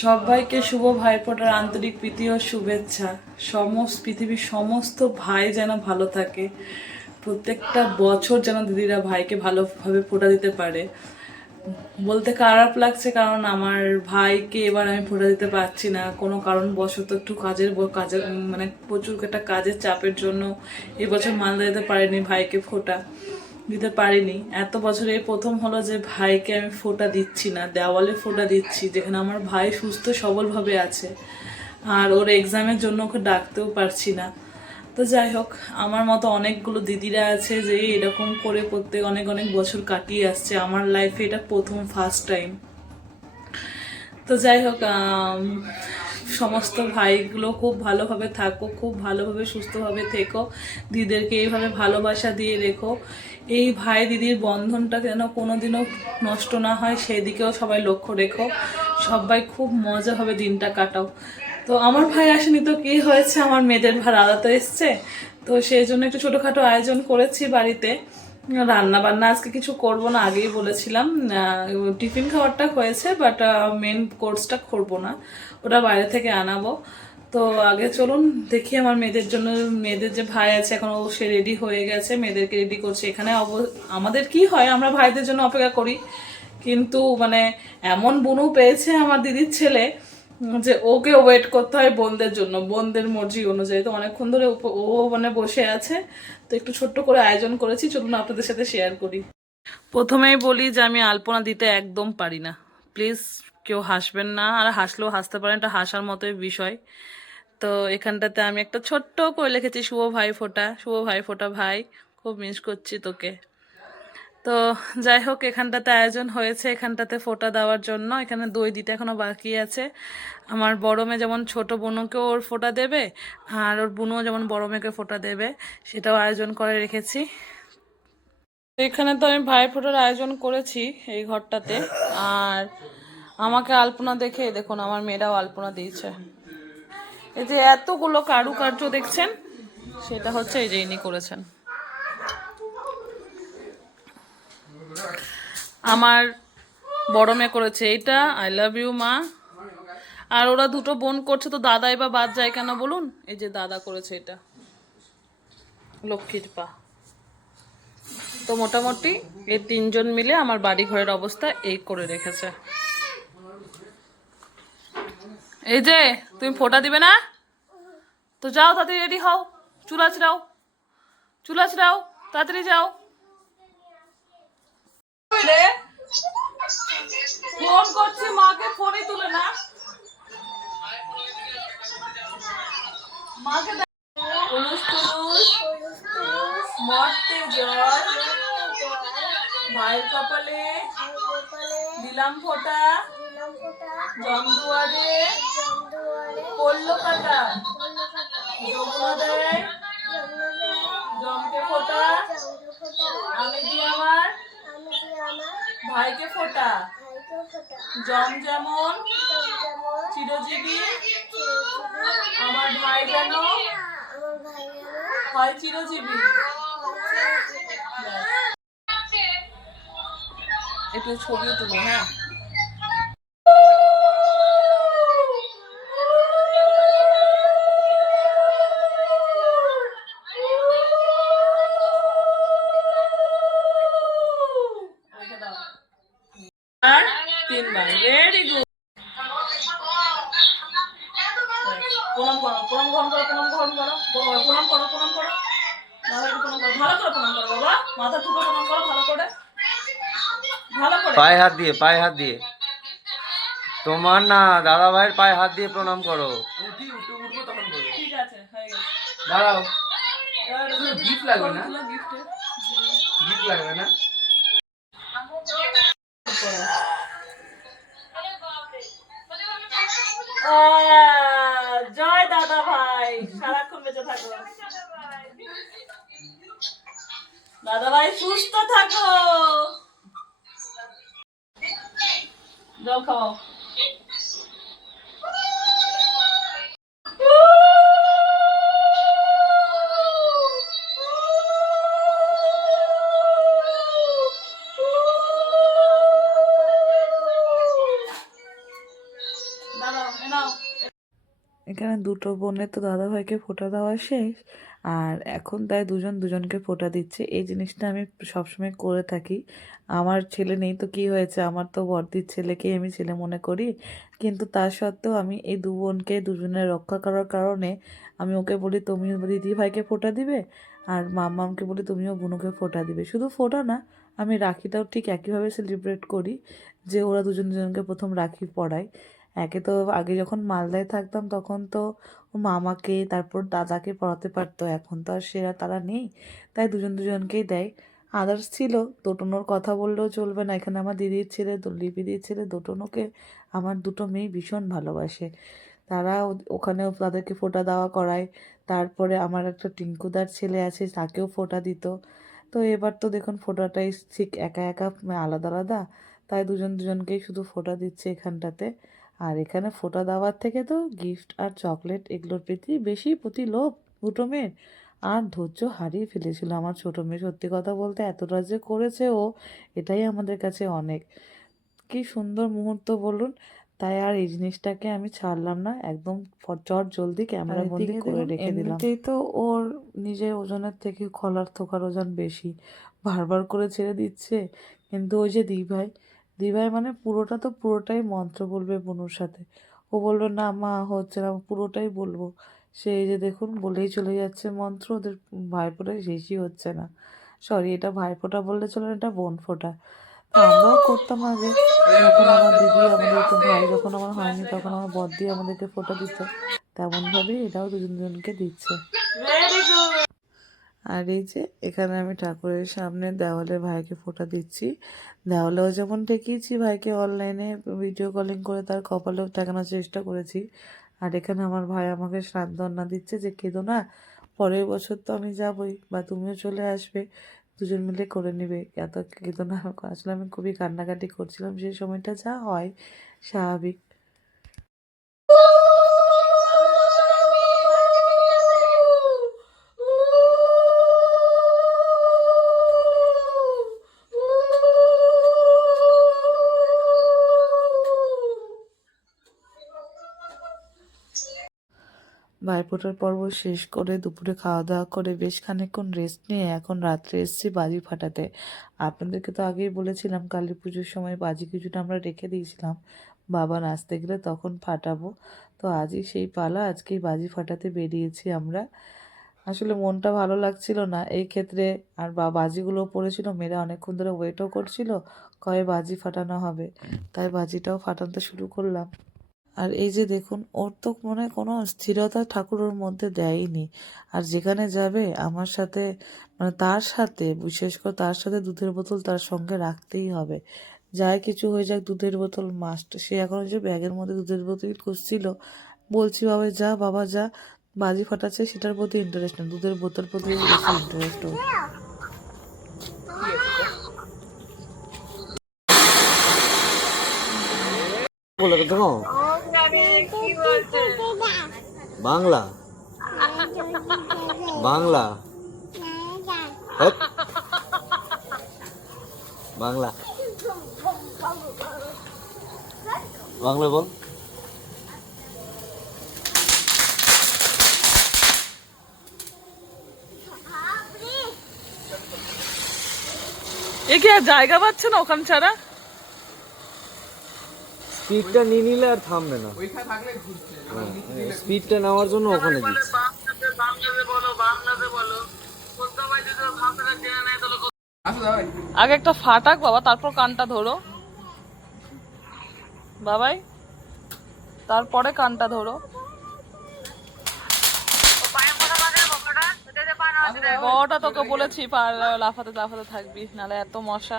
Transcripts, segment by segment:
সবাইকে শুভ ভাইফোঁটার আন্তরিক প্রীতি ও শুভেচ্ছা। পৃথিবীর সমস্ত ভাই যেন ভালো থাকে, প্রত্যেকটা বছর যেন দিদিরা ভাইকে ভালোভাবে ফোঁটা দিতে পারে। বলতে খারাপ লাগছে, কারণ আমার ভাইকে এবার আমি ফোঁটা দিতে পারছি না, কোনো কারণবশত একটু কাজের মানে প্রচুর একটা কাজের চাপের জন্য এবছর মালদা দিতে পারিনি, ভাইকে ফোঁটা দিতে পারিনি। এত বছরে এই প্রথম হলো যে ভাইকে আমি ফোঁটা দিচ্ছি না, দেওয়ালে ফোঁটা দিচ্ছি, যেখানে আমার ভাই সুস্থ সবলভাবে আছে। আর ওর এক্সামের জন্য ওকে ডাকতেও পারছি না। তো যাই হোক, আমার মতো অনেকগুলো দিদিরা আছে যে এরকম করে প্রত্যেক অনেক অনেক বছর কাটিয়ে আসছে। আমার লাইফে এটা প্রথম ফার্স্ট টাইম। তো যাই হোক, সমস্ত ভাইগুলো খুব ভালোভাবে থাকো, খুব ভালোভাবে সুস্থভাবে থেকো, দিদিদেরকে এইভাবে ভালোবাসা দিয়ে রেখো। এই ভাই দিদির বন্ধনটা যেন কোনোদিনও নষ্ট না হয়, সেই দিকেও সবাই লক্ষ্য রেখো। সবাই খুব মজাভাবে দিনটা কাটাও। তো আমার ভাই আসেনি তো কি হয়েছে, আমার মেয়েদের ভার আলাদা এসছে, তো সেই জন্য একটু ছোটোখাটো আয়োজন করেছি বাড়িতে। রান্না বান্না আজকে কিছু করব না, আগেই বলেছিলাম। টিফিন খাবারটা হয়েছে, বাট মেন কোর্সটা করবো না, ওটা বাইরে থেকে আনাবো। তো আগে চলুন দেখি আমার মেয়েদের জন্য, মেয়েদের যে ভাই আছে এখন সে রেডি হয়ে গেছে, মেয়েদেরকে রেডি করছে। এখানে আমাদের কি হয়, আমরা ভাইদের জন্য অপেক্ষা করি, কিন্তু মানে এমন বুনু পেয়েছে আমার দিদির ছেলে যে ওকে ওয়েট করতে হয় বোনদের জন্য, বোনদের মর্জি অনুযায়ী। তো অনেকক্ষণ ধরে ও মানে বসে আছে, তো একটু ছোট্ট করে আয়োজন করেছি, চলুন আপনাদের সাথে শেয়ার করি। প্রথমেই বলি যে আমি আলপনা দিতে একদম পারি না, প্লিজ কেউ হাসবেন না, আর হাসলেও হাসতে পারেন, এটা হাসার মতোই বিষয়। তো এখানটাতে আমি একটা ছোট্ট করে লিখেছি শুভ ভাই ফোঁটা, শুভ ভাই ফোঁটা ভাই, খুব মিস করছি তোকে। তো যাই হোক, এখানটাতে আয়োজন হয়েছে, এখানটাতে ফোঁটা দেওয়ার জন্য। এখানে দই দিতে এখনো বাকি আছে। আমার বড় মেয়ে যেমন ছোট বোনকেও ওর ফোঁটা দেবে, আর ওর বোনও যেমন বড় মেয়েকে ফোঁটা দেবে, সেটাও আয়োজন করে রেখেছি। এখানে তো আমি ভাই ফোঁটার আয়োজন করেছি এই ঘরটাতে। আর আমাকে আলপনা দেখে দেখুন আমার মেয়েরাও আলপনা দিয়েছে। এই যে এতগুলো কারুকার্য দেখছেন, সেটা হচ্ছে এই যে ইনি করেছেন। আমার বড় মেয়ে করেছে এইটা, আই লাভ ইউ মা। আর ওরা দুটো বোন করছে, তো দাদাই বা বাদ যায় কেন বলুন? এই যে দাদা করেছে এটা, লক্ষ্মীর পা। তো মোটামুটি এই তিনজন মিলে আমার বাড়ি ঘরের অবস্থা এই করে রেখেছে। এই যে তুমি ফোঁটা দিবে না, তো যাও তাড়াতাড়ি রেডি হও, চুল আঁচড়াও, চুল আঁচড়াও, তাড়াতাড়ি যাও। ফোন করছি মাকে, ফোনই তুলে না। মাকে উলুস টুলুস মরতে জল, ভাইয়ের কপালে দিলাম ফোঁটা, জম দুয়ারে পড়লো কাটা, যমুনা দেয় জমকে ফোঁটা, আমি দিই আমার ভাইকে ফোঁটা। জম যেমন চিরজীবী, আমার ভাই যেন হয় চিরজীবী। একটু ছবিও তুলো, হ্যাঁ। আর তিনবার, ভেরি গুড। প্রণাম করো, প্রণাম গ্রহণ করো, প্রণাম গ্রহণ করো, প্রণাম করো, প্রণাম করো, বাবাকে প্রণাম করো, ভালো করে প্রণাম করো বাবা, মাথা ঠুকে প্রণাম করো ভালো করে, ভালো করে। পায়ে হাত দিয়ে, পায়ে হাত দিয়ে, তোমার না দাদা ভাইয়ের পায়ে হাত দিয়ে প্রণাম করো। ঠিক আছে, হয়ে গেছে। দাঁড়াও, গিফট লাগবে না, গিফট লাগবে না। জয় দাদা ভাই, সারাক্ষণ বেঁচে থাকো দাদা ভাই, সুস্থ থাকো। জল খাও। এখানে দুটো বোনের তো দাদাভাইকে ফোঁটা দেওয়া শেষ, আর এখন তাই দুজন দুজনকে ফোঁটা দিচ্ছে। এই জিনিসটা আমি সবসময় করে থাকি। আমার ছেলে নেই তো কি হয়েছে, আমার তো বড়দির ছেলেকেই আমি ছেলে মনে করি, কিন্তু তা সত্ত্বেও আমি এই দু বোনকে দুজনের রক্ষা করার কারণে আমি ওকে বলি তুমিও দিদি ভাইকে ফোঁটা দিবে, আর মাম্মামকে বলি তুমিও বুনুকে ফোঁটা দিবে। শুধু ফোঁটা না, আমি রাখিটাও ঠিক একইভাবে সেলিব্রেট করি, যে ওরা দুজন দুজনকে প্রথম রাখি পরাই। একে তো আগে যখন মালদায় থাকতাম তখন তো মামাকে তারপর দাদাকে পড়াতে পারতো, এখন তো আর তারা নেই, তাই দুজন দুজনকেই দেয়। আদার্স ছিল দোটনোর কথা বললেও চলবে না, এখানে আমার দিদির ছেলে লিপিদির ছেলে দোটনোকে আমার দুটো মেয়ে ভীষণ ভালোবাসে। তারা ওখানেও তাদেরকে ফোঁটা দেওয়া করায়। তারপরে আমার একটা টিঙ্কুদার ছেলে আছে, তাকেও ফোঁটা দিত। তো এবার তো দেখুন ফোঁটাটাই ঠিক একা একা আলাদা আলাদা, তাই দুজন দুজনকেই শুধু ফোঁটা দিচ্ছে এখানটাতে। আর এখানে ফোঁটা দেওয়ার থেকে তো গিফট আর চকলেট এগুলোর প্রতি লোভ দুটো মেয়ের। আর ধৈর্য হারিয়ে ফেলেছিল আমার ছোটো মেয়ে, সত্যি কথা বলতে এতটা যে করেছে ও, এটাই আমাদের কাছে অনেক। কি সুন্দর মুহূর্ত বলুন। তাই আর এই জিনিসটাকে আমি ছাড়লাম না, একদম চট জলদি ক্যামেরা বন্দি করে রেখে দিলাম। এমনিতেই তো ওর নিজের ওজনের থেকে খলার থোকার ওজন বেশি, বারবার করে ছেড়ে দিচ্ছে। কিন্তু ওই যে দিভাই মানে পুরোটাই মন্ত্র বলবে বনুর সাথে। ও বললো না মা হচ্ছে না, পুরোটাই বলবো। সে এই যে দেখুন বলেই চলে যাচ্ছে মন্ত্র, ওদের ভাইফোঁটা শেষই হচ্ছে না। সরি, এটা ভাইফোঁটা বললে চলে না, এটা বোন ফোঁটা। তো আমরাও করতাম আগে, যখন আমার দিদি আমাদেরকে, ভাই যখন আমার হয়নি তখন আমার বড়দি আমাদেরকে ফোঁটা দিত, তেমনভাবেই এটাও দুজন দুজনকে দিচ্ছে। আর এই যে এখানে আমি ঠাকুরের সামনে দেওয়ালে ভাইকে ফোঁটা দিচ্ছি। দেওয়ালেও যেমন ঠেকিয়েছি ভাইকে, অনলাইনে ভিডিও কলিং করে তার কপালেও ঠেকানোর চেষ্টা করেছি। আর এখানে আমার ভাই আমাকে সান্ত্বনা দিচ্ছে যে কেঁদো না, পরের বছর তো আমি যাবই, বা তুমিও চলে আসবে, দুজন মিলে করে নিবে, এত কেঁদো না। আসলে আমি খুবই কান্নাকাটি করছিলাম সেই সময়টা, যা হয় স্বাভাবিক। ভাইফোঁটার পর্ব শেষ করে দুপুরে খাওয়া দাওয়া করে বেশ খানিকক্ষণ রেস্ট নিয়ে এখন রাত্রে এসেছি বাজি ফাটাতে। আপনাদেরকে তো আগেই বলেছিলাম কালী পুজোর সময় বাজি কিছুটা আমরা রেখে দিয়েছিলাম, বাবা নাচতে গেলে তখন ফাটাবো। তো আজই সেই পালা, আজকেই বাজি ফাটাতে বেরিয়েছি আমরা। আসলে মনটা ভালো লাগছিল না এই ক্ষেত্রে, আর বাজিগুলো পড়েছিল, মেয়েরা অনেকক্ষণ ধরে ওয়েটও করছিল কবে বাজি ফাটানো হবে, তাই বাজিটাও ফাটাতে শুরু করলাম। আর এই যে দেখুন, ওর তো মনে কোনো স্থিরতা ঠাকুর ওর মধ্যে দেয়নি। আর যেখানে যাবে আমার সাথে, মানে তার সাথে, বিশেষ করে তার সাথে দুধের বোতল তার সঙ্গে রাখতেই হবে। যাই কিছু হয়ে যাক দুধের বোতল মাস্ট। সে এখন যে ব্যাগের মধ্যে দুধের বোতল খুঁজছিল, বলছি বাবা যা, বাজি ফাটাচ্ছে সেটার প্রতি ইন্টারেস্ট না, দুধের বোতল প্রতি বেশি ইন্টারেস্ট ওর। বলে দেখো বাংলা বাংলা হ্যাট, বাংলা বাংলা বল। এ কি আর জায়গা পাচ্ছে না ওখান ছাড়া? স্পিডটা নিয়ে নিলে আর থামবে না, স্পিডটা নেওয়ার জন্য ওখানে দিচ্ছি। আগে একটা ফাটাক বাবা, তারপর কানটা ধরো বাবাই, তারপরে কানটা ধরো। বড়টা তোকে বলেছি লাফাতে লাফাতে থাকবি, নাহলে এত মশা।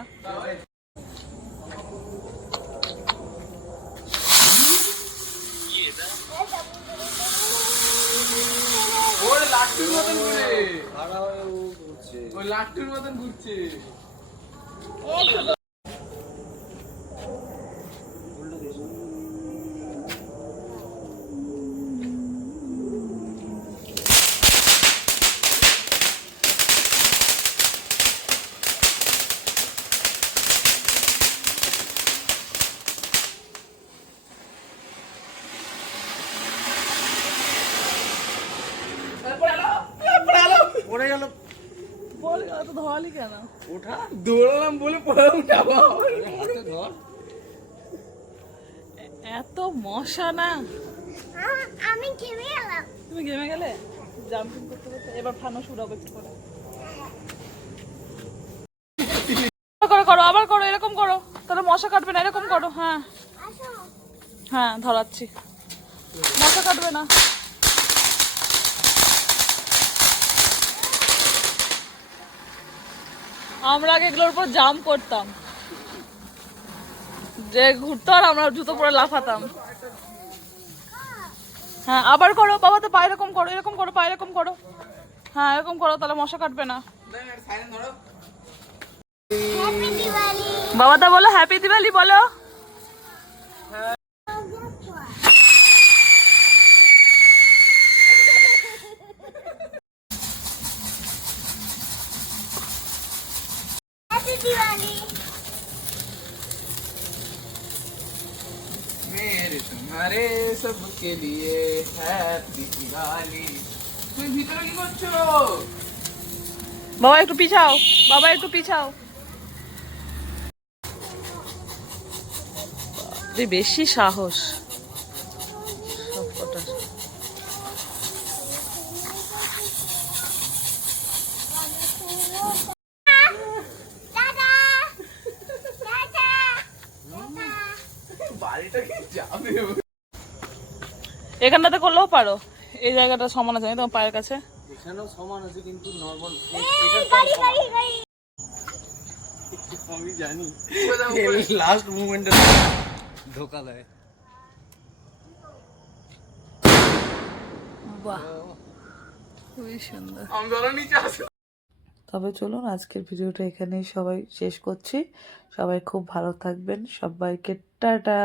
লাট্টুর মতন ঘুরে, ওই লাট্টুর মতন ঘুরছে। পড়ে গেল। পড়ে গেল তো ধরালি কেন? ওঠা, দৌড়ালাম বলে পড়ে উঠাবো। হাতে ধর। এত মশা না। আমি ঘেমে গেলাম। তুমি ঘেমে গেলে জাম্পিং করতে করতে। এবার ফানো শুরাবো একটু করে। করো করো আবার করো, এরকম করো, তাহলে মশা কাটবে না। এরকম করো, হ্যাঁ আসো। হ্যাঁ ধরাচ্ছি, মশা কাটবে না। আমরা আগে এগুলোর উপর জাম্প করতাম, যে ঘুরতো আর আমরা জুতো পরে লাফাতাম। হ্যাঁ আবার করো বাবা, তো পা এরকম করো, এরকম করো, পা এরকম করো। হ্যাঁ এরকম করো, তাহলে মশা কাটবে না। সাইলেন্ট ধরো। হ্যাপি দিওয়ালি। বাবা তা বলো হ্যাপি দিওয়ালি বলো। হ্যাপি দিওয়ালি। मेरे तुम्हारे सबके लिए हैप्पी दिवाली। তুমি ভিতরে কি করছো? বাবা একটু পিছাও, বাবা একটু পিছাও। বেশি সাহস সবকটার। টাটা। টাটা। বাড়িটা কি যাবে? এখানটাতে করলেও পারো, এই জায়গাটা সমান আছে তোমার পায়ের কাছে। এখানেও সমান আছে কিন্তু নর্মাল। গাড়ি গাড়ি গাড়ি। আমি জানি কোথাও উপরে। লাস্ট মুভমেন্টে ধোকা দেয়। বাহ খুবই সুন্দর। আমি ধরো নিচে আসো। তবে চলুন আজকের ভিডিওটা এখানেই সবাই শেষ করছি। সবাই খুব ভালো থাকবেন, সবাইকে টাটা।